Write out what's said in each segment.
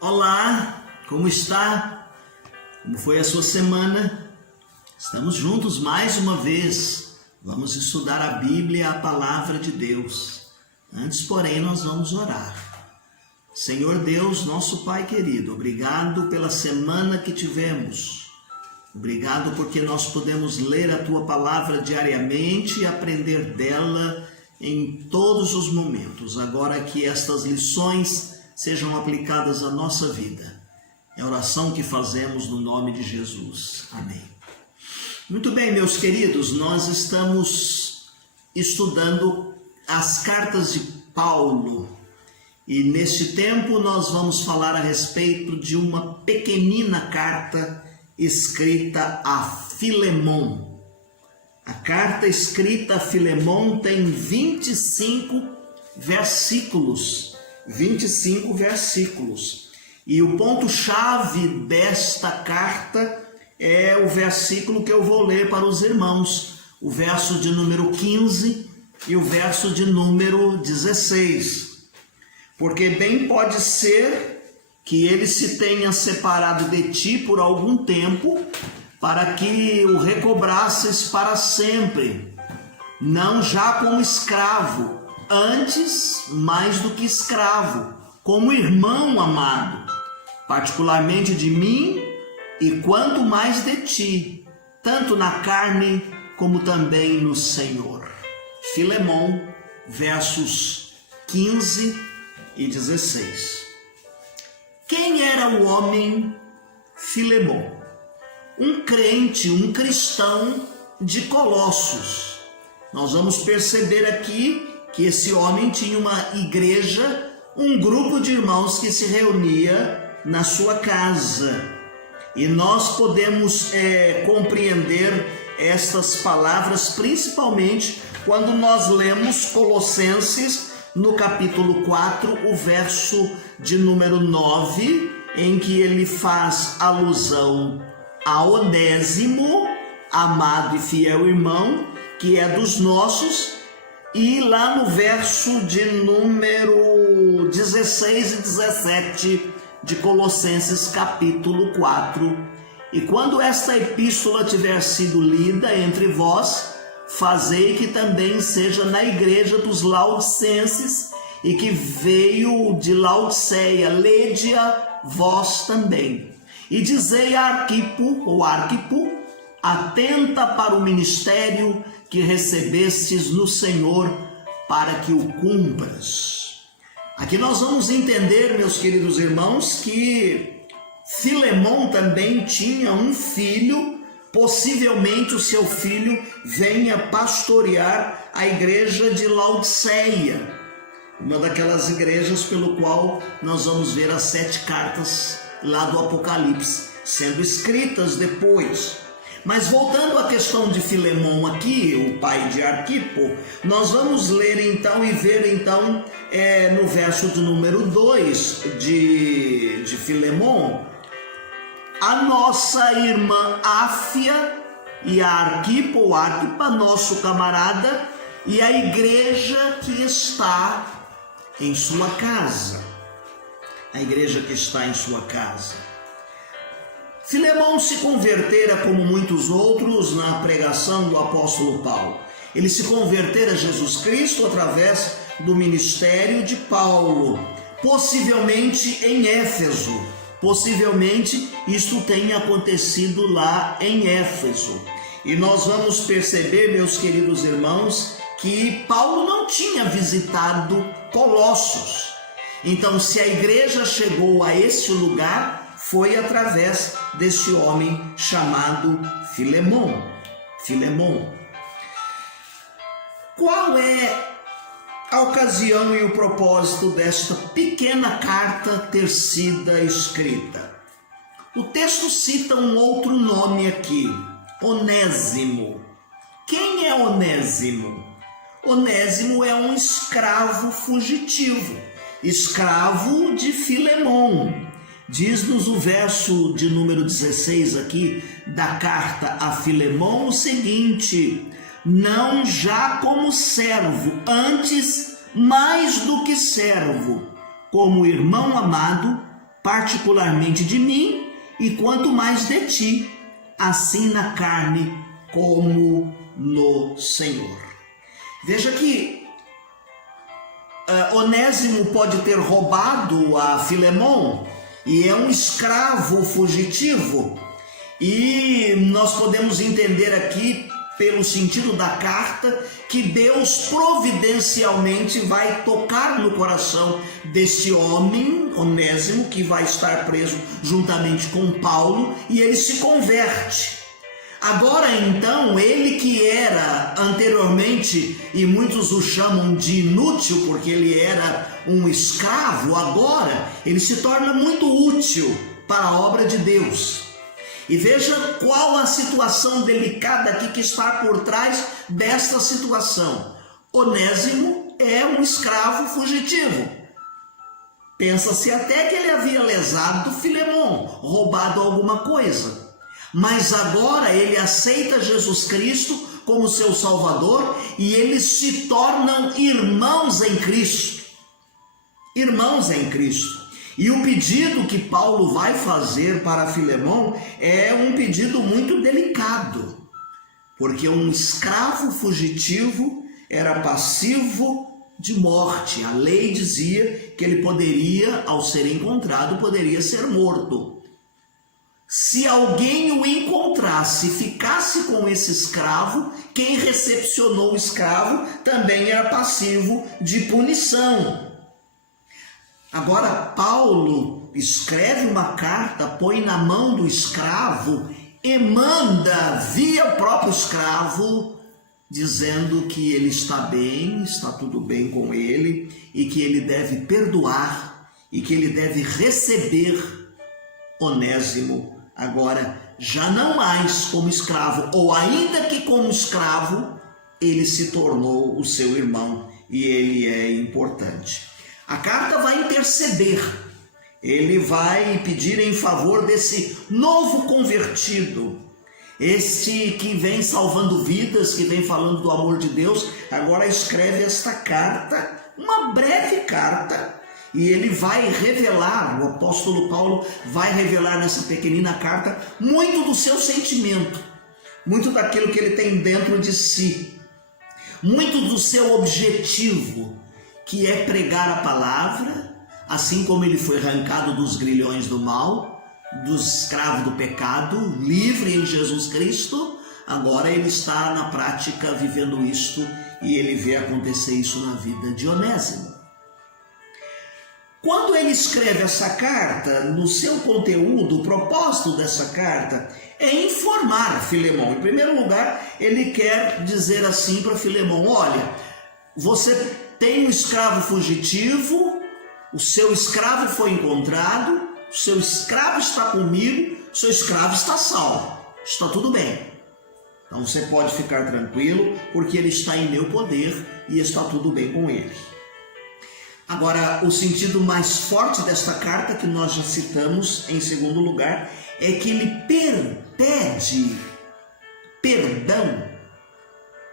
Olá, como está? Como foi a sua semana? Estamos juntos mais uma vez. Vamos estudar a Bíblia, a Palavra de Deus. Antes, porém, nós vamos orar. Senhor Deus, nosso Pai querido, obrigado pela semana que tivemos. Obrigado porque nós podemos ler a Tua Palavra diariamente e aprender dela em todos os momentos. Agora que estas lições sejam aplicadas à nossa vida. É a oração que fazemos no nome de Jesus. Amém. Muito bem, meus queridos, nós estamos estudando as cartas de Paulo. E neste tempo nós vamos falar a respeito de uma pequenina carta escrita a Filemon. A carta escrita a Filemon tem 25 versículos. 25 versículos. E o ponto-chave desta carta é o versículo que eu vou ler para os irmãos. O verso de número 15 e o verso de número 16. Porque bem pode ser que ele se tenha separado de ti por algum tempo, para que o recobrasses para sempre, não já como escravo, antes mais do que escravo, como irmão amado, particularmente de mim e quanto mais de ti, tanto na carne como também no Senhor. Filemon, versos 15 e 16. Quem era o homem Filemon? Um crente, um cristão de Colossos. Nós vamos perceber aqui que esse homem tinha uma igreja, um grupo de irmãos que se reunia na sua casa. E nós podemos compreender estas palavras principalmente quando nós lemos Colossenses no capítulo 4, o verso de número 9, em que ele faz alusão a Onésimo, amado e fiel irmão, que é dos nossos. E lá no verso de número 16 e 17 de Colossenses capítulo 4. E quando esta epístola tiver sido lida entre vós, fazei que também seja na igreja dos Laodicenses e que veio de Laodiceia, lede-a vós também. E dizei a Arquipo, atenta para o ministério que recebestes no Senhor, para que o cumpras. Aqui nós vamos entender, meus queridos irmãos, que Filemon também tinha um filho. Possivelmente o seu filho venha pastorear a igreja de Laodiceia, uma daquelas igrejas pelo qual nós vamos ver as 7 cartas lá do Apocalipse sendo escritas depois. Mas voltando à questão de Filemon aqui, o pai de Arquipo, nós vamos ler então e ver então no verso de número 2 de Filemon, a nossa irmã Áfia e a Arquipo ou Arquipa, nosso camarada, e a igreja que está em sua casa. A igreja que está em sua casa. Filemon se convertera como muitos outros na pregação do apóstolo Paulo. Ele se convertera a Jesus Cristo através do ministério de Paulo, possivelmente em Éfeso. Possivelmente isto tenha acontecido lá em Éfeso. E nós vamos perceber, meus queridos irmãos, que Paulo não tinha visitado Colossos. Então, se a igreja chegou a esse lugar, foi através desse homem chamado Filemon. Qual é a ocasião e o propósito desta pequena carta ter sido escrita? O texto cita um outro nome aqui, Onésimo. Quem é Onésimo? Onésimo é um escravo fugitivo, escravo de Filemon. Diz-nos o verso de número 16 aqui da carta a Filemon o seguinte: não já como servo, antes mais do que servo, como irmão amado, particularmente de mim, e quanto mais de ti, assim na carne como no Senhor. Veja que Onésimo pode ter roubado a Filemon, e é um escravo fugitivo, e nós podemos entender aqui, pelo sentido da carta, que Deus providencialmente vai tocar no coração deste homem, Onésimo, que vai estar preso juntamente com Paulo, e ele se converte. Agora então, ele que era anteriormente, e muitos o chamam de inútil porque ele era um escravo, agora ele se torna muito útil para a obra de Deus. E veja qual a situação delicada aqui que está por trás desta situação. Onésimo é um escravo fugitivo. Pensa-se até que ele havia lesado Filemon, roubado alguma coisa. Mas agora ele aceita Jesus Cristo como seu Salvador e eles se tornam irmãos em Cristo. Irmãos em Cristo. E o pedido que Paulo vai fazer para Filemon é um pedido muito delicado, porque um escravo fugitivo era passivo de morte. A lei dizia que ele poderia, ao ser encontrado, poderia ser morto. Se alguém o encontrasse e ficasse com esse escravo, quem recepcionou o escravo também era passivo de punição. Agora, Paulo escreve uma carta, põe na mão do escravo e manda via próprio escravo, dizendo que ele está bem, está tudo bem com ele, e que ele deve perdoar, e que ele deve receber Onésimo, agora já não mais como escravo, ou ainda que como escravo, ele se tornou o seu irmão, e ele é importante. A carta vai interceder, ele vai pedir em favor desse novo convertido, este que vem salvando vidas, que vem falando do amor de Deus, agora escreve esta carta, uma breve carta, e ele vai revelar, o apóstolo Paulo vai revelar nessa pequenina carta muito do seu sentimento, muito daquilo que ele tem dentro de si, muito do seu objetivo, que é pregar a palavra, assim como ele foi arrancado dos grilhões do mal, do escravo do pecado, livre em Jesus Cristo, agora ele está na prática vivendo isto e ele vê acontecer isso na vida de Onésimo. Quando ele escreve essa carta, no seu conteúdo, o propósito dessa carta é informar Filemon. Em primeiro lugar, ele quer dizer assim para Filemon: olha, você tem um escravo fugitivo, o seu escravo foi encontrado, o seu escravo está comigo, o seu escravo está salvo, está tudo bem. Então você pode ficar tranquilo, porque ele está em meu poder e está tudo bem com ele. Agora, o sentido mais forte desta carta, que nós já citamos em segundo lugar, é que ele pede perdão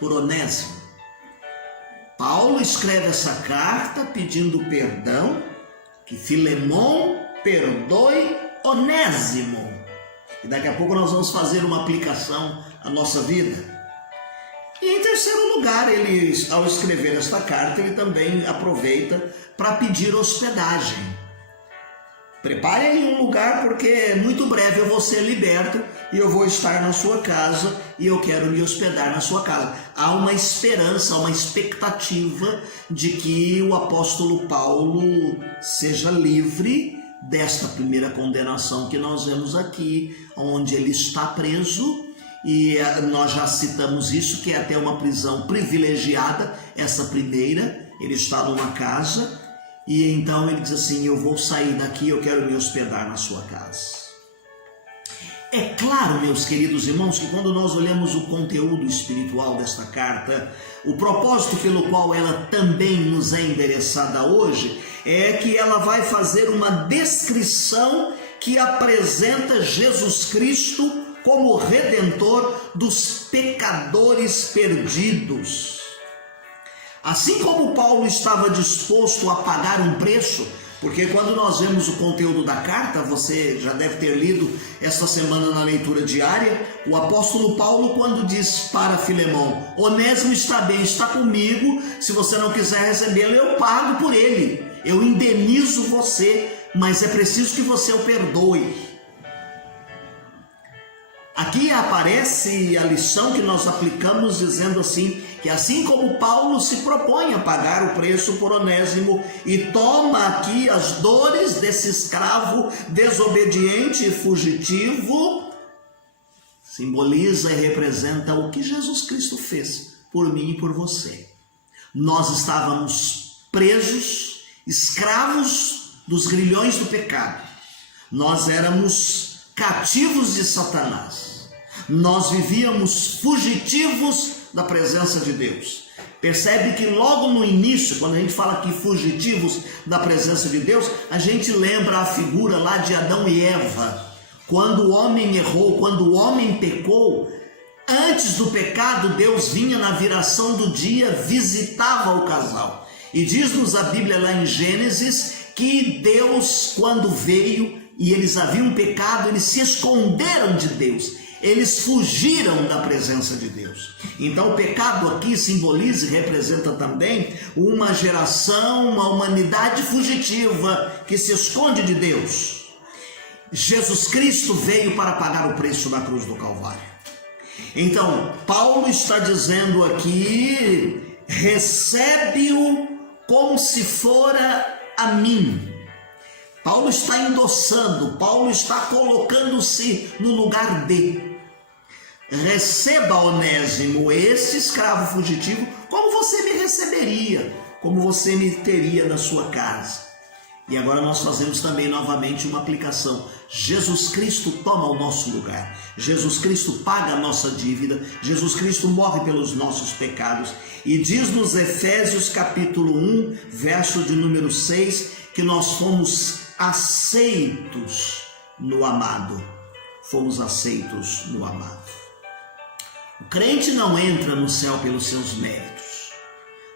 por Onésimo. Paulo escreve essa carta pedindo perdão, que Filemon perdoe Onésimo. E daqui a pouco nós vamos fazer uma aplicação à nossa vida. E em terceiro lugar, ele, ao escrever esta carta, ele também aproveita para pedir hospedagem. Prepare em um lugar, porque muito breve eu vou ser liberto e eu vou estar na sua casa e eu quero me hospedar na sua casa. Há uma esperança, uma expectativa de que o apóstolo Paulo seja livre desta primeira condenação que nós vemos aqui, onde ele está preso, e nós já citamos isso, que é até uma prisão privilegiada, essa primeira. Ele está numa casa e então ele diz assim: eu vou sair daqui, eu quero me hospedar na sua casa. É claro, meus queridos irmãos, que quando nós olhamos o conteúdo espiritual desta carta, o propósito pelo qual ela também nos é endereçada hoje, é que ela vai fazer uma descrição que apresenta Jesus Cristo como Redentor dos pecadores perdidos. Assim como Paulo estava disposto a pagar um preço Porque quando nós vemos o conteúdo da carta, você já deve ter lido esta semana na leitura diária, o apóstolo Paulo, quando diz para Filemão: Onésimo está bem, está comigo, se você não quiser recebê-lo, eu pago por ele, eu indenizo você, mas é preciso que você o perdoe. Aqui aparece a lição que nós aplicamos dizendo assim, que assim como Paulo se propõe a pagar o preço por Onésimo e toma aqui as dores desse escravo desobediente e fugitivo, simboliza e representa o que Jesus Cristo fez por mim e por você. Nós estávamos presos, escravos dos grilhões do pecado. Nós éramos cativos de Satanás. Nós vivíamos fugitivos da presença de Deus. Percebe que logo no início, quando a gente fala aqui fugitivos da presença de Deus, a gente lembra a figura lá de Adão e Eva. Quando o homem errou, quando o homem pecou, antes do pecado, Deus vinha na viração do dia, visitava o casal. E diz-nos a Bíblia lá em Gênesis que Deus, quando veio e eles haviam pecado, eles se esconderam de Deus. Eles fugiram da presença de Deus. Então o pecado aqui simboliza e representa também uma geração, uma humanidade fugitiva que se esconde de Deus. Jesus Cristo veio para pagar o preço na cruz do Calvário. Então Paulo está dizendo aqui: recebe-o como se fora a mim. Paulo está endossando, Paulo está colocando-se no lugar de. Receba, Onésimo, esse escravo fugitivo, como você me receberia, como você me teria na sua casa. E agora nós fazemos também novamente uma aplicação. Jesus Cristo toma o nosso lugar. Jesus Cristo paga a nossa dívida. Jesus Cristo morre pelos nossos pecados. E diz nos Efésios capítulo 1, verso de número 6, que nós fomos aceitos no amado. Fomos aceitos no amado. O crente não entra no céu pelos seus méritos.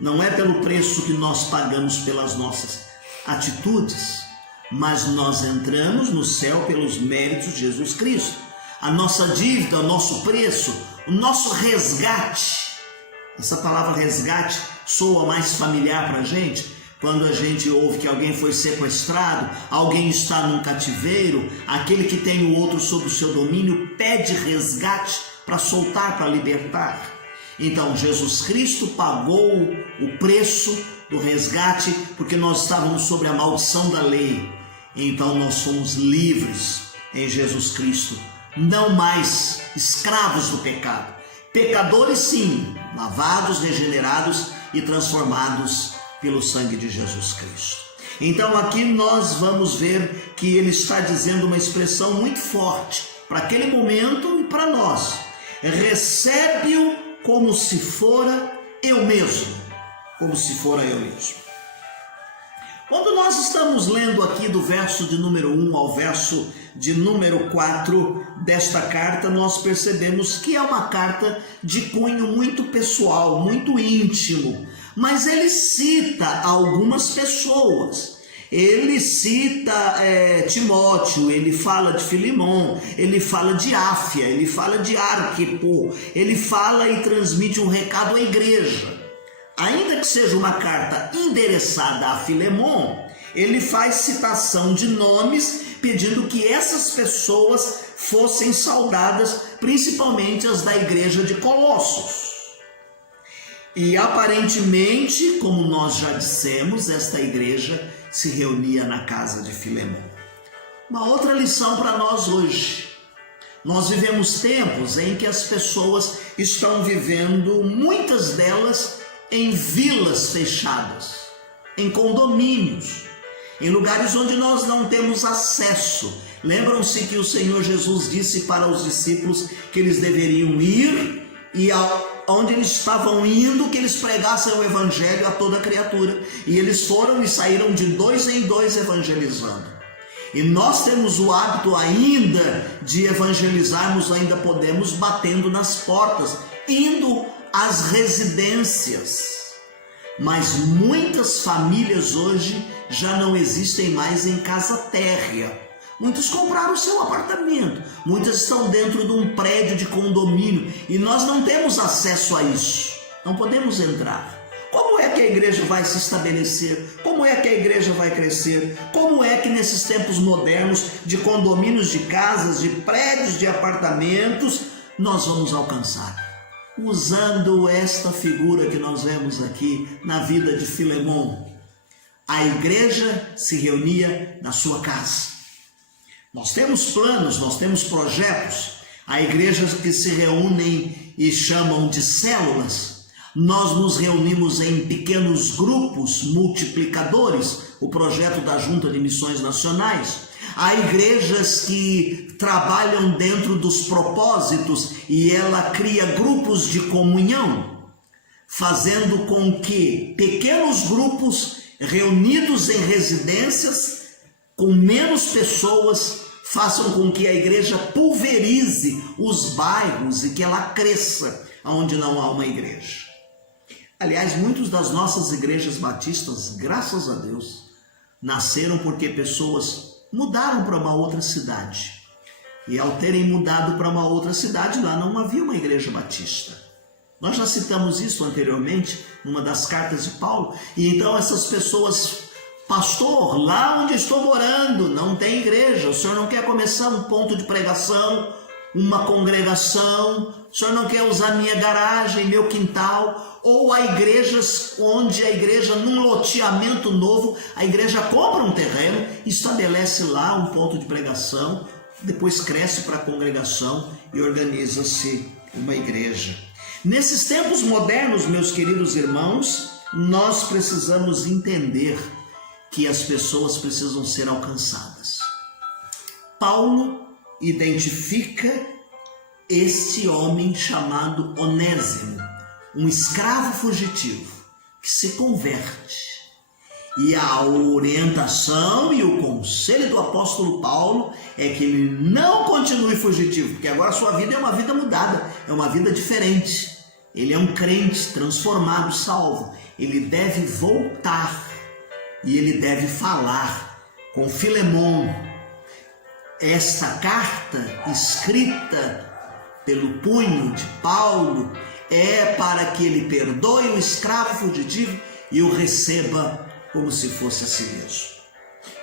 Não é pelo preço que nós pagamos pelas nossas atitudes, mas nós entramos no céu pelos méritos de Jesus Cristo. A nossa dívida, o nosso preço, o nosso resgate. Essa palavra resgate soa mais familiar para a gente. Quando a gente ouve que alguém foi sequestrado, alguém está num cativeiro, aquele que tem o outro sob o seu domínio pede resgate para soltar, para libertar. Então Jesus Cristo pagou o preço do resgate porque nós estávamos sob a maldição da lei. Então nós somos livres em Jesus Cristo, não mais escravos do pecado. Pecadores sim, lavados, regenerados e transformados pelo sangue de Jesus Cristo. Então aqui nós vamos ver que ele está dizendo uma expressão muito forte para aquele momento e para nós. Recebe-o como se fora eu mesmo. Como se fora eu mesmo. Quando nós estamos lendo aqui do verso de número 1 ao verso de número 4 desta carta, nós percebemos que é uma carta de cunho muito pessoal, muito íntimo. Mas ele cita algumas pessoas. Ele cita Timóteo, ele fala de Filemão, ele fala de Áfia, ele fala de Arquipo, ele fala e transmite um recado à igreja. Ainda que seja uma carta endereçada a Filemão, ele faz citação de nomes, pedindo que essas pessoas fossem saudadas, principalmente as da igreja de Colossos. E aparentemente, como nós já dissemos, esta igreja se reunia na casa de Filemão. Uma outra lição para nós hoje. Nós vivemos tempos em que as pessoas estão vivendo, muitas delas, em vilas fechadas, em condomínios, em lugares onde nós não temos acesso. Lembram-se que o Senhor Jesus disse para os discípulos que eles deveriam ir e onde eles estavam indo, que eles pregassem o evangelho a toda criatura. E eles foram e saíram de 2 em 2 evangelizando. E nós temos o hábito ainda de evangelizarmos, ainda podemos batendo nas portas, indo às residências. Mas muitas famílias hoje já não existem mais em casa térrea. Muitos compraram seu apartamento, muitas estão dentro de um prédio de condomínio e nós não temos acesso a isso, não podemos entrar. Como é que a igreja vai se estabelecer? Como é que a igreja vai crescer? Como é que nesses tempos modernos de condomínios de casas, de prédios, de apartamentos, nós vamos alcançar? Usando esta figura que nós vemos aqui na vida de Filemon. A igreja se reunia na sua casa. Nós temos planos, nós temos projetos. Há igrejas que se reúnem e chamam de células. Nós nos reunimos em pequenos grupos multiplicadores, o projeto da Junta de Missões Nacionais. Há igrejas que trabalham dentro dos propósitos e ela cria grupos de comunhão, fazendo com que pequenos grupos reunidos em residências com menos pessoas façam com que a igreja pulverize os bairros e que ela cresça onde não há uma igreja. Aliás, muitas das nossas igrejas batistas, graças a Deus, nasceram porque pessoas mudaram para uma outra cidade. E ao terem mudado para uma outra cidade, lá não havia uma igreja batista. Nós já citamos isso anteriormente, numa das cartas de Paulo. E então essas pessoas, pastor, lá onde estou morando não tem igreja, o senhor não quer começar um ponto de pregação, uma congregação, o senhor não quer usar minha garagem, meu quintal? Ou há igrejas onde a igreja, num loteamento novo, a igreja compra um terreno, estabelece lá um ponto de pregação, depois cresce para a congregação e organiza-se uma igreja. Nesses tempos modernos, meus queridos irmãos, nós precisamos entender que as pessoas precisam ser alcançadas. Paulo identifica este homem chamado Onésimo, um escravo fugitivo que se converte. E a orientação e o conselho do apóstolo Paulo é que ele não continue fugitivo, porque agora a sua vida é uma vida mudada, é uma vida diferente. Ele é um crente transformado, salvo. Ele deve voltar e ele deve falar com Filemon. Esta carta escrita pelo punho de Paulo é para que ele perdoe o escravo fugitivo e o receba como se fosse a si mesmo.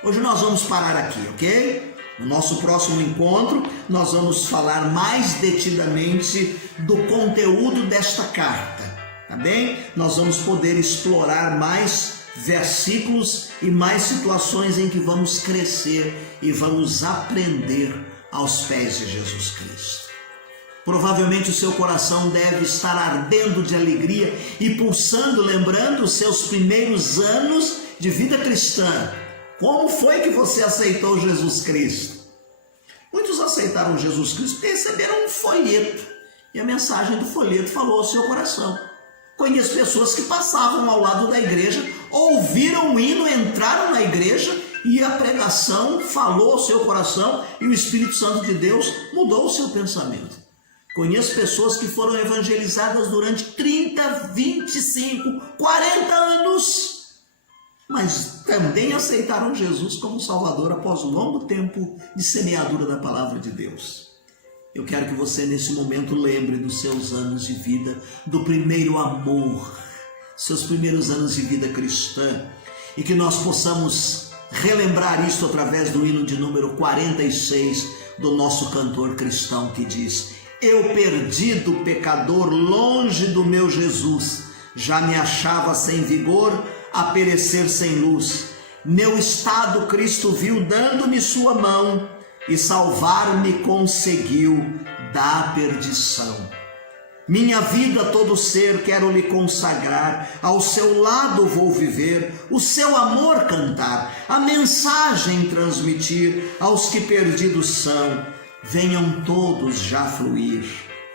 Hoje nós vamos parar aqui, ok? No nosso próximo encontro, nós vamos falar mais detidamente do conteúdo desta carta, tá bem? Nós vamos poder explorar mais versículos e mais situações em que vamos crescer e vamos aprender aos pés de Jesus Cristo. Provavelmente o seu coração deve estar ardendo de alegria e pulsando, lembrando os seus primeiros anos de vida cristã. Como foi que você aceitou Jesus Cristo? Muitos aceitaram Jesus Cristo porque receberam um folheto. E a mensagem do folheto falou ao seu coração. Conheço pessoas que passavam ao lado da igreja, ouviram o hino, entraram na igreja e a pregação falou ao seu coração e o Espírito Santo de Deus mudou o seu pensamento. Conheço pessoas que foram evangelizadas durante 30, 25, 40 anos, mas também aceitaram Jesus como Salvador após um longo tempo de semeadura da palavra de Deus. Eu quero que você nesse momento lembre dos seus anos de vida, do primeiro amor, seus primeiros anos de vida cristã, e que nós possamos relembrar isso através do hino de número 46 do nosso cantor cristão que diz: eu perdido pecador, longe do meu Jesus, já me achava sem vigor, a perecer sem luz. Meu estado Cristo viu, dando-me sua mão, e salvar-me conseguiu da perdição. Minha vida, todo ser, quero lhe consagrar, ao seu lado vou viver, o seu amor cantar, a mensagem transmitir aos que perdidos são. Venham todos já fluir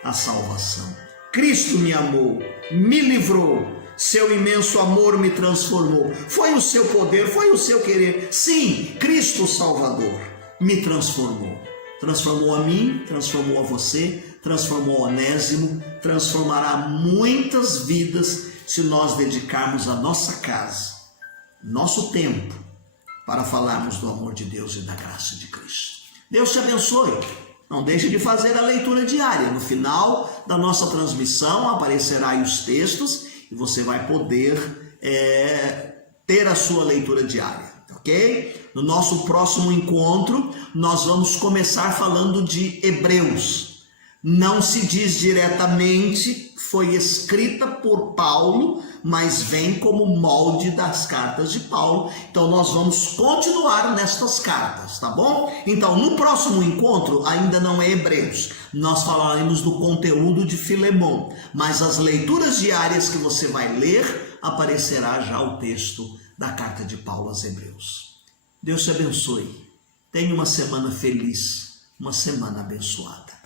a salvação. Cristo me amou, me livrou, seu imenso amor me transformou. Foi o seu poder, foi o seu querer. Sim, Cristo Salvador me transformou. Transformou a mim, transformou a você, transformou a Onésimo, transformará muitas vidas se nós dedicarmos a nossa casa, nosso tempo, para falarmos do amor de Deus e da graça de Cristo. Deus te abençoe. Não deixe de fazer a leitura diária. No final da nossa transmissão aparecerá aí os textos e você vai poder ter a sua leitura diária, ok? No nosso próximo encontro, nós vamos começar falando de Hebreus. Não se diz diretamente, foi escrita por Paulo, mas vem como molde das cartas de Paulo. Então nós vamos continuar nestas cartas, tá bom? Então no próximo encontro, ainda não é Hebreus, nós falaremos do conteúdo de Filemão, mas as leituras diárias que você vai ler, aparecerá já o texto da carta de Paulo aos Hebreus. Deus te abençoe. Tenha uma semana feliz, uma semana abençoada.